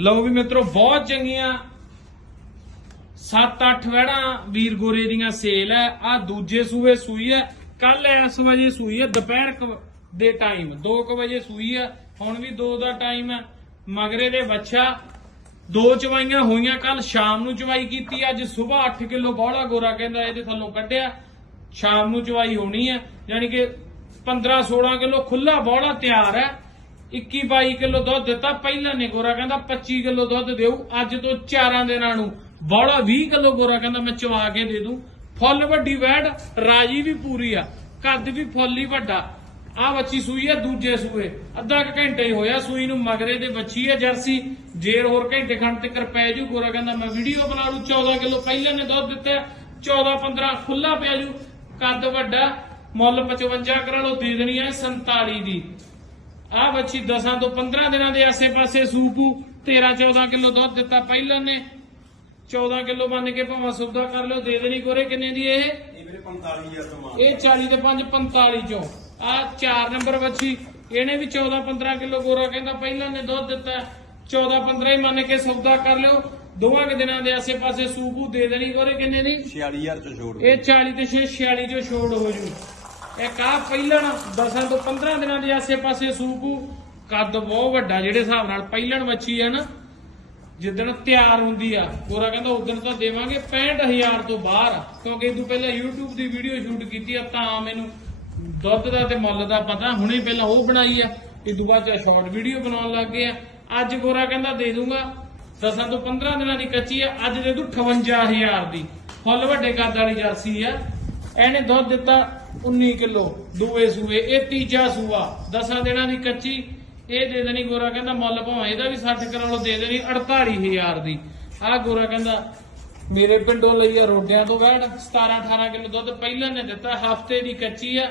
ਲਓ ਵੀ ਮਿੱਤਰੋ, ਬਹੁਤ ਚੰਗੀਆਂ 7-8 ਵੜਾ ਵੀਰ ਗੋਰੇ ਦੀਆਂ ਸੇਲ ਹੈ। ਆ ਦੂਜੇ ਸੂਏ ਸੂਈ ਹੈ। ਕੱਲ ਇਸ ਵਜੇ ਸੂਈ ਹੈ। ਦੁਪਹਿਰ ਦੇ ਟਾਈਮ 2 ਵਜੇ ਸੂਈ ਹੈ। ਹੁਣ ਵੀ 2 ਦਾ ਟਾਈਮ ਹੈ। ਮਗਰੇ ਦੇ ਬੱਚਾ ਦੋ ਚਵਾਈਆਂ ਹੋਈਆਂ ਕੱਲ ਸ਼ਾਮ ਨੂੰ ਚਵਾਈ ਕੀਤੀ। ਅੱਜ ਸਵੇਰ 8 ਕਿਲੋ ਬੋਲਾ ਗੋਰਾ ਕਹਿੰਦਾ ਇਹਦੇ ਥੱਲੋਂ ਕੱਢਿਆ। ਸ਼ਾਮ ਨੂੰ ਚਵਾਈ ਹੋਣੀ ਹੈ। ਯਾਨੀ ਕਿ 15 16 ਕਿਲੋ ਖੁੱਲਾ ਬੋਲਾ ਤਿਆਰ ਹੈ। 21 22 ਕਿਲੋ ਦੁੱਧ ਦਿੱਤਾ, ਪਹਿਲਾਂ ਨੇ ਗੋਰਾ ਕਹਿੰਦਾ 25 ਕਿਲੋ ਦੁੱਧ ਦੇਊ ਅੱਜ ਤੋਂ ਚਾਰਾਂ ਦਿਨਾਂ ਨੂੰ। ਬੋਲਾ 20 ਕਿਲੋ ਗੋਰਾ ਕਹਿੰਦਾ ਮੈਂ ਚਵਾ ਕੇ ਦੇ ਦੂੰ। ਫੁੱਲ ਵੱਡੀ ਵੈੜ, ਰਾਜੀ ਵੀ ਪੂਰੀ ਆ, ਕੱਦ ਵੀ ਫੁੱਲ ਹੀ ਵੱਡਾ। ਆ ਬੱਚੀ ਸੂਈ ਆ, ਦੂਜੇ ਸੂਏ। ਅੱਧਾ ਕੁ ਘੰਟਾ ਹੀ ਹੋਇਆ, ਸੂਈ ਨੂੰ ਮਗਰੇ ਦੇ ਬੱਚੀ ਆ ਜਰਸੀ। ਜੇਰ ਹੋਰ ਘੰਟੇ ਖੰਡ ਤੱਕ ਪੈ ਜੂ, ਗੋਰਾ ਕਹਿੰਦਾ ਮੈਂ ਵੀਡੀਓ ਬਣਾ ਲੂ 14 ਕਿਲੋ ਪਹਿਲਾਂ ਨੇ ਦੁੱਧ ਦਿੱਤਾ 14 15 ਖੁੱਲਾ ਪਿਆ ਜੂ। ਕੱਦ ਵੱਡਾ, ਮੁੱਲ 55 ਕਰਾ ਲਓ, ਦੇ ਦੇਣੀ ਹੈ 47 ਦੀ। ਆ ਬੱਚੀ 10 ਤੋਂ 15 ਦਿਨਾਂ ਦੇ ਆਸੇ-ਪਾਸੇ ਸੂਪੂ। 13 14 ਕਿਲੋ ਦੁੱਧ ਦਿੱਤਾ ਪਹਿਲਾਂ ਨੇ। 14 ਕਿਲੋ ਮੰਨ ਕੇ ਭਾਵੇਂ ਸੌਦਾ ਕਰ ਲਿਓ ਦੇ ਦੇਣੀ ਕੋਰੇ ਕਿੰਨੇ ਦੀ ਇਹ? ਇਹ ਵੀਰੇ 45000 ਤੋਂ ਮਾਰ ਇਹ 40 ਤੇ 5 45 ਚੋਂ। ਆ 4 ਨੰਬਰ ਬੱਚੀ ਇਹਨੇ ਵੀ 14 15 ਕਿਲੋ ਗੋਰਾ ਕਹਿੰਦਾ ਪਹਿਲਾਂ ਨੇ ਦੁੱਧ ਦਿੱਤਾ। 14 15 ਹੀ ਮੰਨ ਕੇ ਸੌਦਾ ਕਰ ਲਿਓ। ਦੋਵਾਂ ਕੁ ਦਿਨਾਂ ਦੇ ਆਸੇ-ਪਾਸੇ ਸੂਪੂ ਦੇ ਦੇਣੀ ਕੋਰੇ ਕਿੰਨੇ ਦੀ? 46000 ਤੋਂ ਛੋੜ। ਇਹ 40 ਤੇ 6 46 ਜੋ ਛੋੜ ਹੋ ਜੂ। ਇੱਕ ਆ ਪਹਿਲਣ 10 ਤੋਂ 15 ਦਿਨਾਂ ਦੇ ਆਸੇ-ਪਾਸੇ ਸੂਪੂ ਕੱਦ ਬਹੁਤ ਵੱਡਾ, ਜਿਹੜੇ ਹਿਸਾਬ ਨਾਲ ਪਹਿਲਣ ਮੱਛੀ ਆ ਨਾ, ਜਿੱਦਣ ਤਿਆਰ ਹੁੰਦੀ ਆ, ਗੋਰਾ ਕਹਿੰਦਾ ਉਦੋਂ ਤਾਂ ਦੇਵਾਂਗੇ 65000 ਤੋਂ ਬਾਹਰ ਕਿਉਂਕਿ ਇਹ ਤੋਂ ਪਹਿਲਾਂ YouTube ਦੀ ਵੀਡੀਓ ਸ਼ੂਟ ਕੀਤੀ ਆ, ਤਾਂ ਮੈਨੂੰ ਦੁੱਧ ਦਾ ਤੇ ਮੁੱਲ ਦਾ ਪਤਾ, ਹੁਣੇ ਪਹਿਲਾਂ ਉਹ ਬਣਾਈ ਆ। ਇਹ ਤੋਂ ਬਾਅਦ ਚ ਸ਼ਾਰਟ ਵੀਡੀਓ ਬਣਾਉਣ ਲੱਗ ਗਏ ਆ। ਅੱਜ ਗੋਰਾ ਕਹਿੰਦਾ ਦੇ ਦੂੰਗਾ 10 ਤੋਂ 15 ਦਿਨਾਂ ਦੀ ਕੱਚੀ ਆ, ਅੱਜ ਦੇ ਦੂ 58000 ਦੀ। ਫੁੱਲ ਵੱਡੇ ਕੱਦ ਵਾਲੀ ਜਰਸੀ ਆ। ਇਹਨੇ ਦੁੱਧ ਦਿੱਤਾ 19 ਕਿਲੋ, ਦੂਏ ਸੂਏ, ਇਹ ਤੀਜਾ ਸੂਆ, ਦਸਾਂ ਦਿਨਾਂ ਦੀ ਕੱਚੀ, ਇਹ ਦੇ ਦੇਣੀ ਗੋਰਾ ਕਹਿੰਦਾ ਮੁੱਲ ਭਾਵੇਂ ਇਹਦਾ ਵੀ 60 ਕਰੋੜ ਦੇ ਦੇਣੀ 48000 ਦੀ। ਆ ਗੋਰਾ ਕਹਿੰਦਾ, ਮੇਰੇ ਪਿੰਡੋਂ ਲਈ ਆ ਰੋਡਿਆਂ ਤੋਂ ਵੈੜ 17 18 ਕਿਲੋ ਦੁੱਧ ਪਹਿਲਾਂ ਨੇ ਦਿੱਤਾ, ਹਫ਼ਤੇ ਦੀ ਕੱਚੀ ਆ।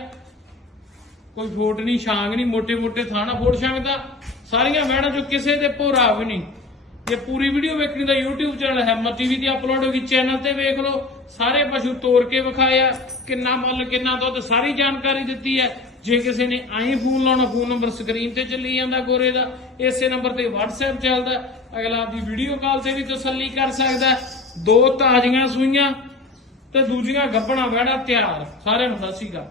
ਕੋਈ ਫੋਟ ਨਹੀਂ ਸ਼ਾਂਗ ਨਹੀਂ ਮੋਟੇ ਮੋਟੇ ਥਾਣਾ ਫੋੜ ਛਾਂਗ ਦਾ ਸਾਰੀਆਂ ਵੈੜਾਂ ਚੋਂ ਕਿਸੇ ਦੇ ਭੋਰਾ ਵੀ ਨਹੀਂ। ਜੇ ਪੂਰੀ ਵੀਡੀਓ ਵੇਖਣੀ ਤਾਂ YouTube ਚੈਨਲ ਹੈਮਰ ਟੀਵੀ ਤੇ ਅਪਲੋਡ ਹੋਗੀ ਚੈਨਲ ਤੇ ਵੇਖ ਲਓ। ਸਾਰੇ ਪਸ਼ੂ ਤੋੜ ਕੇ ਵਿਖਾਇਆ ਕਿੰਨਾ ਮੁੱਲ, ਕਿੰਨਾ ਦੁੱਧ, ਸਾਰੀ ਜਾਣਕਾਰੀ ਦਿੱਤੀ ਹੈ। ਜੇ ਕਿਸੇ ਨੇ ਆਈ ਫੋਨ ਲਾਉਣਾ, ਫੋਨ ਨੰਬਰ ਸਕਰੀਨ ਤੇ ਚੱਲੀ ਜਾਂਦਾ ਗੋਰੇ ਦਾ, ਇਸੇ ਨੰਬਰ ਤੇ WhatsApp ਚੱਲਦਾ ਅਗਲਾ ਆਪਦੀ ਵੀਡੀਓ ਕਾਲ ਤੇ ਵੀ ਤਸੱਲੀ ਕਰ ਸਕਦਾ ਦੋ ਤਾਜ਼ੀਆਂ ਸੂਈਆਂ ਤੇ ਦੂਜੀਆਂ ਗੱਬਣਾ ਵੜਾ ਤਿਆਰ, ਸਾਰਿਆਂ ਨੂੰ ਸਤਿ ਸ਼੍ਰੀ ਅਕਾਲ।